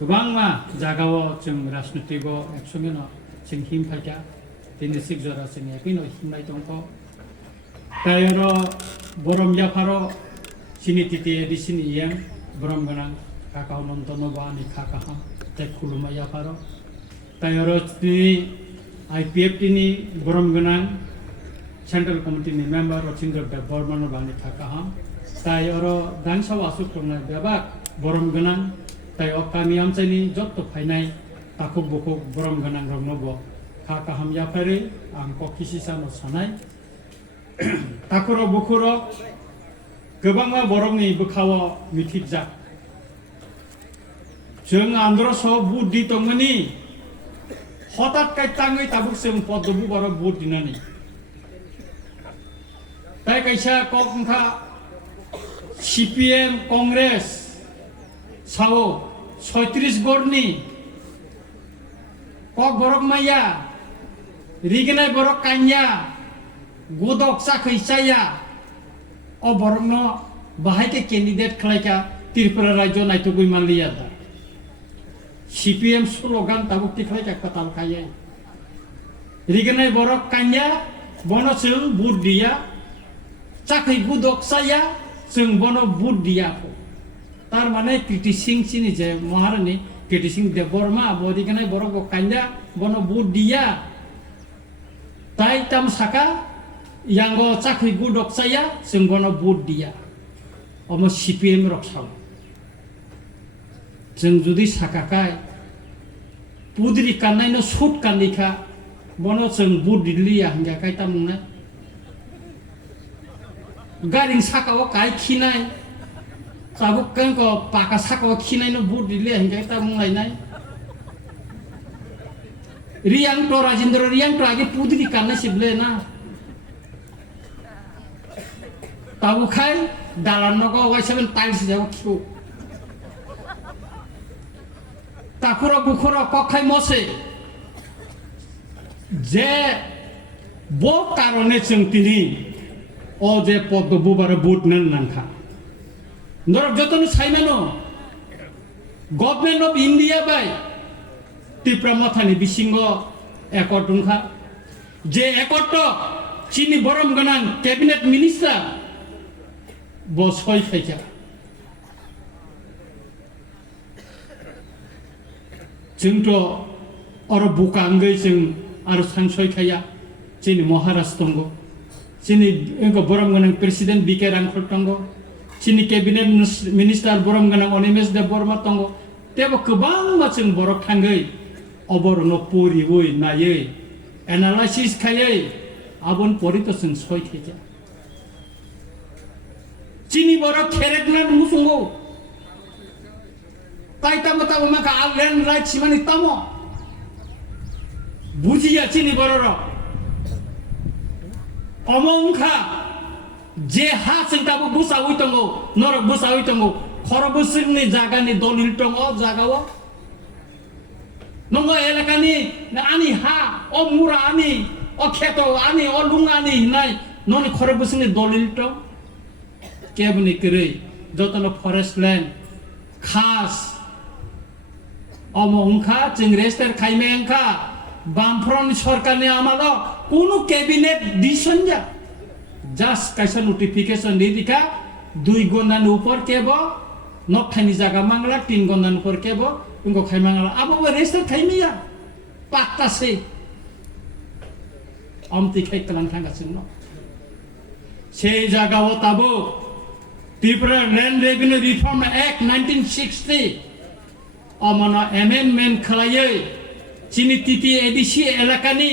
गोबां जागाव जों राजनीतिक एक्सननो जों हिमफायगा दिनै सिगजरा जों एखैनो हिमनाय दंख तायरो बरम जाफारो सिनितिति एदिसिनि इयां बरम गोनां काकाव नन्तनो बानि काकाहाम ते खुलुमा जाफारो तायरो दिनै IPF नि बरम गोनां सेंट्रल कमिटिनि मेम्बार रचिन्द्र बर्मन बानि काकाहाम तायरो दांसाव आसु खुंनाय बेबा बरम गोनां ताई अकामी आमचाइनि जत्त फाइनाय ताकुब बुकुब बरम गोनां रंनोबो काकाहाम जाफारे आं किसिसानो सानाय ताकुरो बुकुरो गोबां बरमनि बोखाव मिथिजा जों आंद्रस बुद्धि दंमोनि हठात कायताङै ताबुक जों पद्मबु बर बुट दिनानै ताई कैसा कखा CPM कांग्रेस सावो 36 गड़नि कक बरक माया रिगनाय बरक कान्या गोदक साखैसाया अ बरकनो बाहायके कैंडिडेट खलायका त्रिपुरा राज्य नायथुगुइ मानलिया दा CPM स्लोगान ताबुक तिखलायका कताल खाये रिगनाय बरक कान्या बनो जों बुट दिया साखै गोदक साया जों बनो बुट दिया तार माने कृति सिंह चिनि जे महारानी कृति सिंह देवबर्मा बदिगनाय बरक कान्या बनो बुट दिया ताई ताम साका यांगो चाखै गुदक साया जों बनो बुट दिया अम CPM रक्षाव जों जुदि साकाकाय पुद्रि कान्नायनो सुट कान्निखा बनो जों बुट दिलिया हंगाकाय तामुंना गारिं साकाव काय खिनाय ताबुक कंको पाका साकाव खिनायनो बुट दिलिया हंगाय तामुंलायनाय रियांग तो राजेंद्र रियांग तो आगे पुद्रि कान्नाय सिबले ना ताबुखाय दालान नगो वाइसेबेन टाइल्स जाव खिउ ताकुरो बुखुरो कखाय मसे जे बो कारणे जों तिनि ओ जे पद्मबु बार बुट नन नांखा नरक जतन साइमानो government of India by Tripura माथानि बिसिंगो एकर्ड दुंखा जे एकर्ड चिनि बरम गोनां कैबिनेट मिनिस्टार बसय खायजा जोंथ अर बुकांगै जों आरो सानसय खाया चिनि महाराष्ट्र दंगो चिनि बरम गोनां प्रेसिडेंट BK रांखल दंगो चिनि कैबिनेट मिनिस्टार बरम गोनां अनिमेश देवबर्मा दंगो तेबो गोबां जों बरक थांगै अबरनो परिवै नायै एनालाइसिस खायै आबन परित जों सय खायजा चिनी बरक खेरेकना मुसुंगो ताइता मता उमाका लैंड राइट सिमानि तमो बुझिया चिनी बरर अमंखा जे हा सिंताबो बुसावै तंगो नरक बुसावै तंगो खरबुसिंनि जागानि दलिल तंगो जागाव नंगो एलाकानि आनि हा अ मुरा आनि अ खेतो आनि अ लुंगानि नाय ननि खरबुसिंनि दलिल तंग केबनि करै जतन फरेस्ट लैंड खास अमंखा जों रेजिस्टार खाइमेंखा बामफ्रन सरकारनि आमालो कोनो कैबिनेट डिसिजन जा जस्ट कैसा नोटिफिकेशन दिदिका 2 गन्दान ऊपर केबो नखाइनि जागा मांगला 3 गन्दान ऊपर केबो उनको खाइमांगला आबो रेजिस्टार खाइमिया पात्तासे अमति खाइ कलां थांगासिनो से जागाव ताबो Tripura land revenue reform act 1960 अमनो एमेंडमेंट खलायै चिनि तिति एडिसि एलाकानि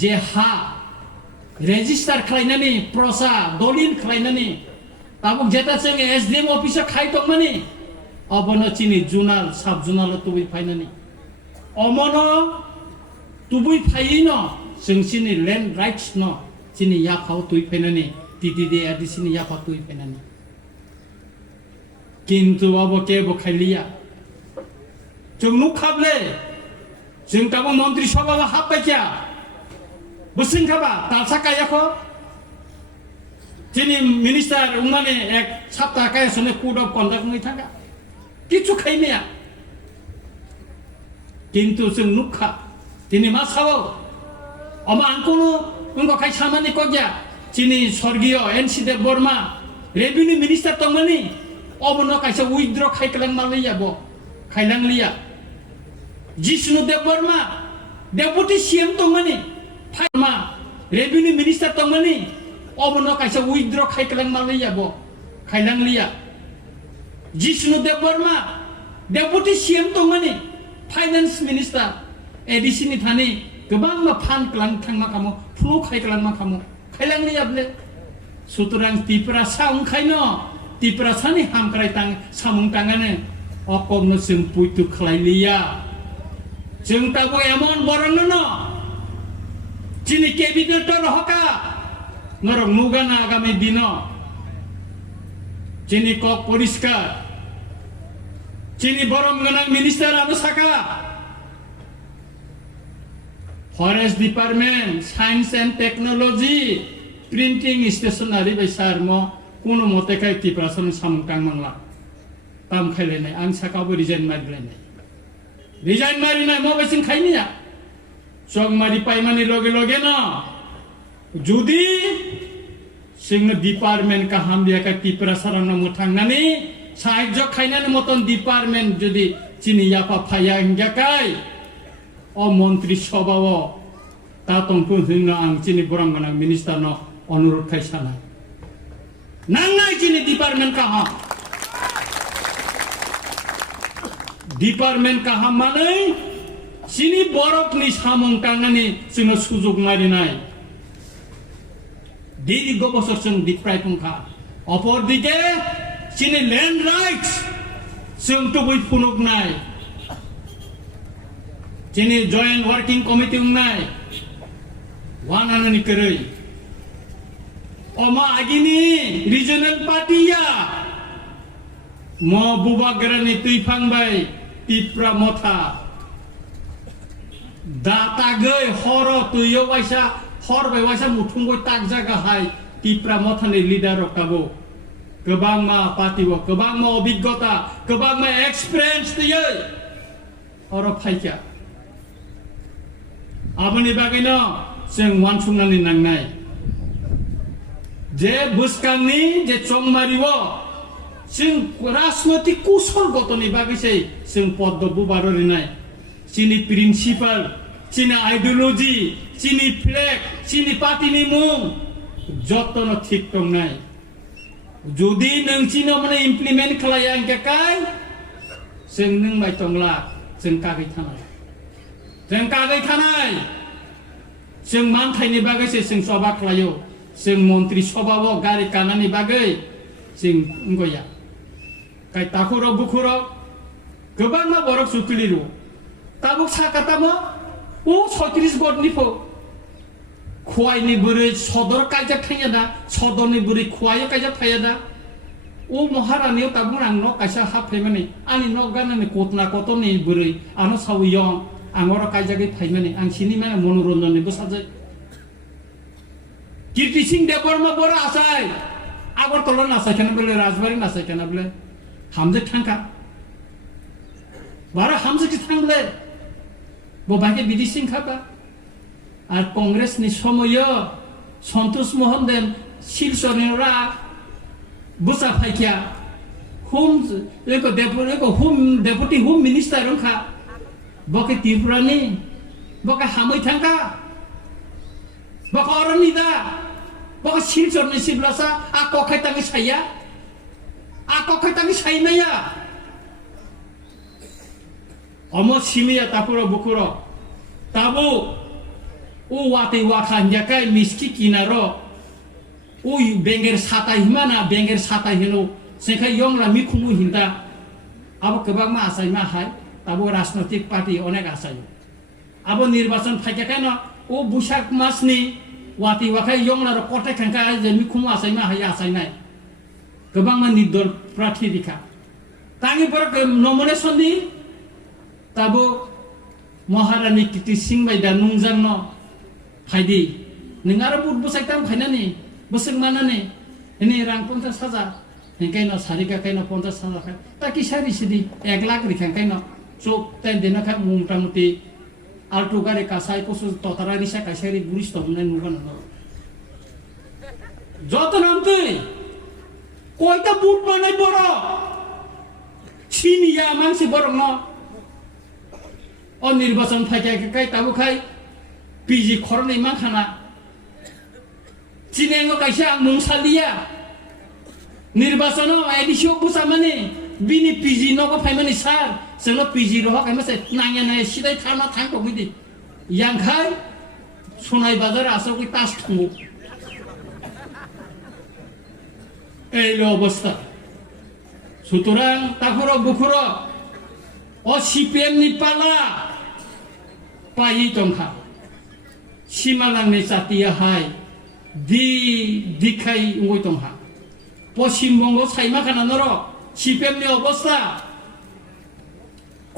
जे हा रेजिस्टार खालायनानै प्रसा दलिल खालायनानै ताबुक जेता जों SDM अफिसाव खायतमनि अबनो चिनि जुनाल साब जुनाल तुबै फायनानै अमनो तुबै फायिनो जों चिनि लैंड राइट्स न चिनि याफाव तुबै फायनानै तिति एडिसिनि याफा तुबै फायनानै किन्तु अब केबो खायलिया जों नुखाबले जों ताबो मन्त्रि सभायाव हाबबायखा बोसिंखाबा तालसाकायाखौ Sini minister umane ek sabta kaya sone code of conduct ngai thanga kichu khaimea কিন্তু जों नुखा दिनै मा सावो अमा आंखौनो उनको खाय सामानि कगया चिनी स्वर्गीय NC Deb Barma revenue minister तंगमानि अबनो कायसा उइथड्र खायकलां मालैया बो खायलां लिया जिष्णु देव बर्मा डेपुटी सीएम तंगमानि फायमा रेभिनिउ मिनिस्टार तंगमानि अबनो कायसा उइथड्र खायकलां मालैया बो खायलां लिया जिष्णु देव बर्मा डेपुटी सीएम तंगमानि फाइनेंस मिनिस्टार एडिसिनि थानि गोबां मा फान क्लां थांमा खामो फ्लु खायकलां मा खामो खायलां लिया बले सुतरां तिप्रा साउं खायनो तिप्रा सानि हामक्राय तां सामुं तांगाने अकमनो जों पुइतु खालायलिया जों ताबो एमन बरनो न चिनि केबिनेटर हका नरक नुगाना आगामी दिनो चिनि कक परिष्कार चिनि बरम गना मिनिस्टार आबो साका forest department science and technology printing stationery by सारमो कोनो मते खाय तिप्रासन सामटां मांगला ताम खायलायनाय आं साकाबो रिजाइन मारिलायनाय रिजाइन मारिनाय मो बायसिन खायनिया सग मारि पाइमानि लगे लगे न जुदि सिंह डिपार्टमेंट का हामलिया का तिप्रा सारांना मुथांनानै साहाय्य खायनानै मतन डिपार्टमेंट जुदि चिनि याफा फाया इंगाकाय अ मन्त्रि सभाव ता तंखौ होनो आं चिनि बरंगना मिनिस्टार न अनुरोध खायसाना नांनाय चिनि डिपार्टमेंट का हा डिपार्टमेंट का हा माने चिनि बरकनि सामुं तांनानै जोङो सुजुग मारिनाय दीर्घ बছর जों दिप्राय पंखा अपर दिके चिनि लैंड राइट्स जों तुबै फुनुगनाय चिनि जॉइंट वर्किंग कमिटी उंनाय वानानानि करै अमा आगिनि रिजनल पार्टीया म बुबागरानि तुइफांबाय तिप्रा मथा दाता गै हर तुयो वाइसा हर बाय वाइसा मुथुंगै ताक जागाहाय तिप्रा मथानि लिडार रकाबो गोबां मा पार्टीव गोबां मा अभिज्ञता गोबां मा एक्सपीरियंस दियै अर फाइका आबोनि बागैनो जों वानसुंनानै नांनाय जे बुसकांनि जे चंमारिव जों राजनैतिक कुशल गतनि बागैसै जों पद्म बाररिनाय चिनि प्रिन्सिपाल चिनि आइडियोलॉजी चिनि फ्लेग चिनि पार्टीनि मुं जतन ठीक दंनाय जुदि नों चिनो माने इमप्लिमेन्ट खालाया अंकेकाय जों नों माइतंला जों कागै थानाय जों मानथायनि बागैसो जों सभा खालायो जों मन्त्रि सभाव गारि कानानि बागै जों गया काय ताखुर बुखुर गोबां मा बरक सुखलिरु ताबुक साकातामो ओ 36 गडनिफो खुवाइनि बुरै सदर कायजा थायादा सदरनि बुरै खुवाय कायजा थायादा ओ महारानियाव ताबुन आं न कायसा हाफैमानि आंनि न गानानि कतना कतनि बुरै आनो सावयं आंगर कायजागै फाइमानि आं सिनिमा मनोरन्जननि बसाजे कीर्ति सिंह देवबर्मा बर आसाय आगरतला नासायखाना बोले राजबारि नासायखाना बोले हामजे थांखा बारा हामजे की थांले बबाके बिदि सिंखाबा আর কংগ্রেস নি সময় সন্তোষ মোহন দেব শিলচরেরা বুসা ফাইকিয়া হোম ডেপুটি হোম মিনিস্টার রংখা বকে ত্রিপুরানি বকে হাमै থাঙ্কা বকে অরনিদা বকে শিলচরনি সিবলাসা আ কখাই তাঙ্গি সাইয়া আ কখাই তাঙ্গি সাইনায়া অম সিমিয়া তাপুর বুকুর তাবু ओ वाते वाखान जाकाय मिस्की किनारो ओ बेंगेर साताय हिमाना बेंगेर साताय हेलो सेखाय यंगला मिखुमु हिंता अब गोबां मा आसाय मा हाय ताबो राजनैतिक पार्टी अनेक आसाय अब निर्वाचन फाइकाय न ओ बुसाक मासनि वाते वाखाय यंगला र कटाय खांका जे मिखुमु आसाय मा हाय आसायनाय गोबां मा निदल प्रार्थी दिखा तांनि पर नमिनेशन नि ताबो महारानी कीर्ति सिंह बायदा नुंजान न फायदि नोंआरो बुट बसायताम फायनानि बोसों मानानि एने रां 50,000 हेंकायनो सारिकायनो 50,000 ताकि सारि सिदि 1 लाख रिखांकायनो চোখ তাই দেনা খায় মোটামুটি আলটু গাড়ি কাঁসাই পশু ততারা রিসা কাছারি বুড়িস তমনে নুগান যত নামতে কয়টা বুট বানাই বড় চিনিয়া মানসি বরং ন অনির্বাচন ফাইকাই তাবু খাই পিজি খরনে মান খানা চিনেঙ্গ কাইসা মুংসালিয়া নির্বাচন এডিসিও বুসা মানে বিনি পিজি নগো ফাইমানি সার जोंनो पिजि रह कायमासे नांया नाय सिदाय थाना थांग बिदि यांखाय सनाय बाजार आसोगै तास थंगो एलो अवस्था सुतरां ताखुर बुखुर अ सिपिएम नि पाला पायि तंखा सिमालांनि जातिया हाय दिखाय उंगै तंहा पश्चिम बंग साइमा खानानो र सिपिएम नि अवस्था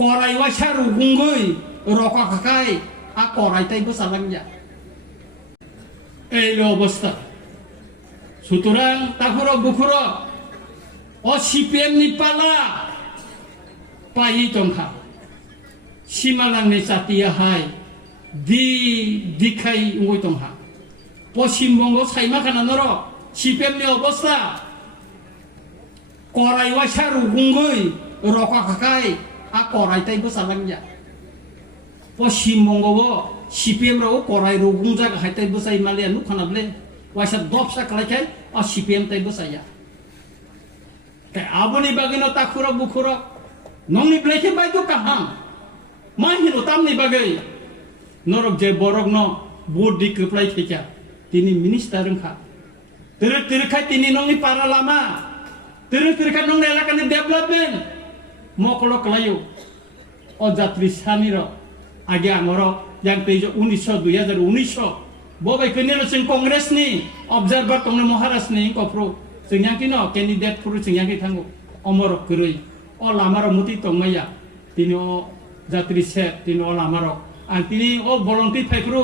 Korai wasaru gungui rokok kakai a korai tai besalangnya. Elo অবস্থা সুতরাং তাকুর বুকুর ও সিপিএম নি পালা পাই তংখা সীমালাংনি জাতিয়া হাই দিখাই উই তংহা পশ্চিমবঙ্গ সাইমা খানানোর সিপিএম নি অবস্থা korai wasaru gungui rokok kakai a korai tai besalangnya. Paschimbanga CPM Rao korai ro gungjak hai tai besai malia nu khanable waisa dopsa kalaikai a CPM tai besaya. Kai aboni bagino takura bukura nongni bleke bai to kaham mahino tamni bagai norok je borok no bodi keplai theka tini minister rengkha terkai tini nongni para lama terkai nongni elakani development mokolo kelayu o jatri saniro age amoro yang tejo 2019 bobai kenelo sing kongres ni observer tongno maharashtra ni kopro sing yang kino candidate puru sing yang kithango omoro kurui o lamaro muti tongmaya tini o jatri se tini o lamaro an tini o volunteer phekru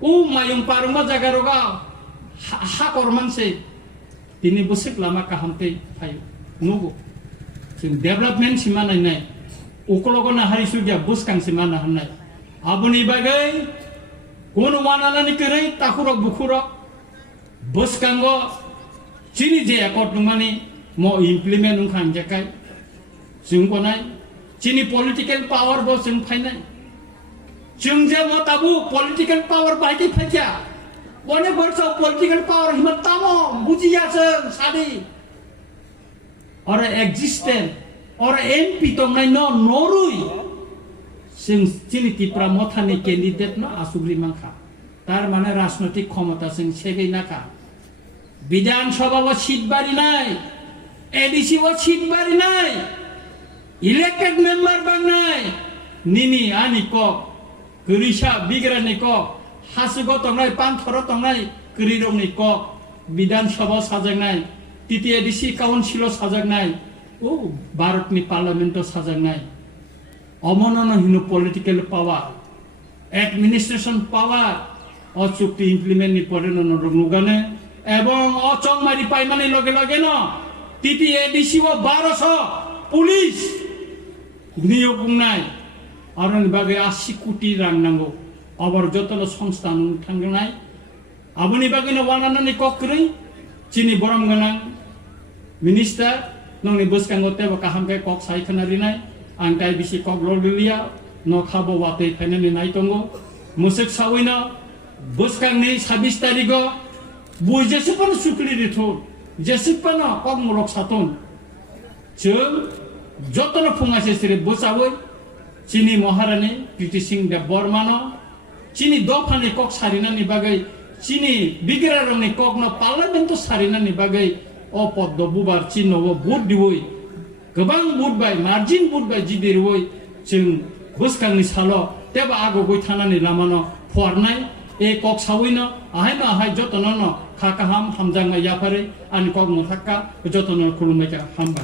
u mayung paruma jagaroga ha kormanse tini busik lama kahamte phayu nugo sing development simana nai ukologona hari suja buskang simana hanai abuni bagai kono wanana ni kerai takurok bukurok buskango chini je akot numani mo implement ungkang jakai sungkonai chini political power bo sung phainai chungje mo tabu political power baiki phaja one borso political power himatamo bujiya sadi or existent or MP tongnai no norui sing chini tipra mothani candidate no asugri mangkha tar mane rajnotik ক্ষমতা sing segei naka বিধানসভা ও seat বাড়ি নাই ADC ও seat বাড়ি নাই elected member বাং নাই নিনি আনি ক গরিসা বিগ্রানি ক হাসুগ তংনাই পানথর তংনাই গরিরংনি ক বিধানসভা সাজাংনাই তৃতীয় এডিসি কাউন্সিল সাজাংনাই ও ভারতনি পার্লামেন্ট সাজাংনাই অমনন হিনু পলিটিক্যাল পাওয়ার অ্যাডমিনিস্ট্রেশন পাওয়ার ও চুক্তি ইমপ্লিমেন্ট নি পরে নুগানে এবং অচংমারি পাইমানি লগে লগে ন তৃতীয় এডিসি ও 1200 পুলিশ নিয়োগ নাই আরন বাগে 80 কোটি রাং নাঙ্গো আবার যতল সংস্থান থাঙ্গনাই আবনি বাগে ন ওয়ানানানি ককরই চিনি বরম গনাং মিনিস্টার নংনি বসকাঙ্গতে বা কাহামকে কক সাইখানারি নাই আংটাই বিসি কক ললিয়া ন খাবো ওয়াতে ফাইনালি নাই তঙ্গো মুসেক সাউইনা বসকাংনি 26 তারিখ bui jesepan sukli dithur jesepan kok mulok satun jeung jotono phungase sire bosawoi chini maharani Priti Singh Dev Bormano chini dofani kok sarina ni bagai chini bigiraroni kok no parliament sarina ni bagai o poddo bubar chino o bud diwoi gobang bud bai margin bud bai jidirwoi jeung boskangni salo teba agogoi thanani lamano fornai e kok sawino ahai no ahai jotono no khakaham hamjanga yapare ani kok muthakka jotono khulumai hamba